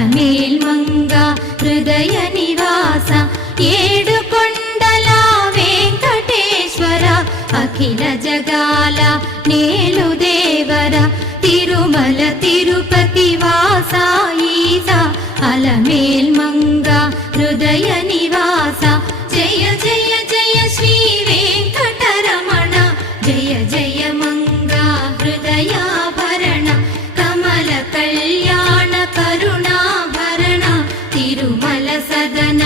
అలమేల్మంగ హృదయ నివాస ఏడుకొండల వెంకటేశ్వర అఖిల జగాల నేలు దేవర తిరుమల తిరుపతి వాస ఈస అలమేల్మంగ హృదయ నివాస జయ జయ జయ శ్రీ వెంకటరమణ జయ జయ మంగ హృదయాభరణ కమల కళ్యాణ కరుణాభరణ తిరుమల సదన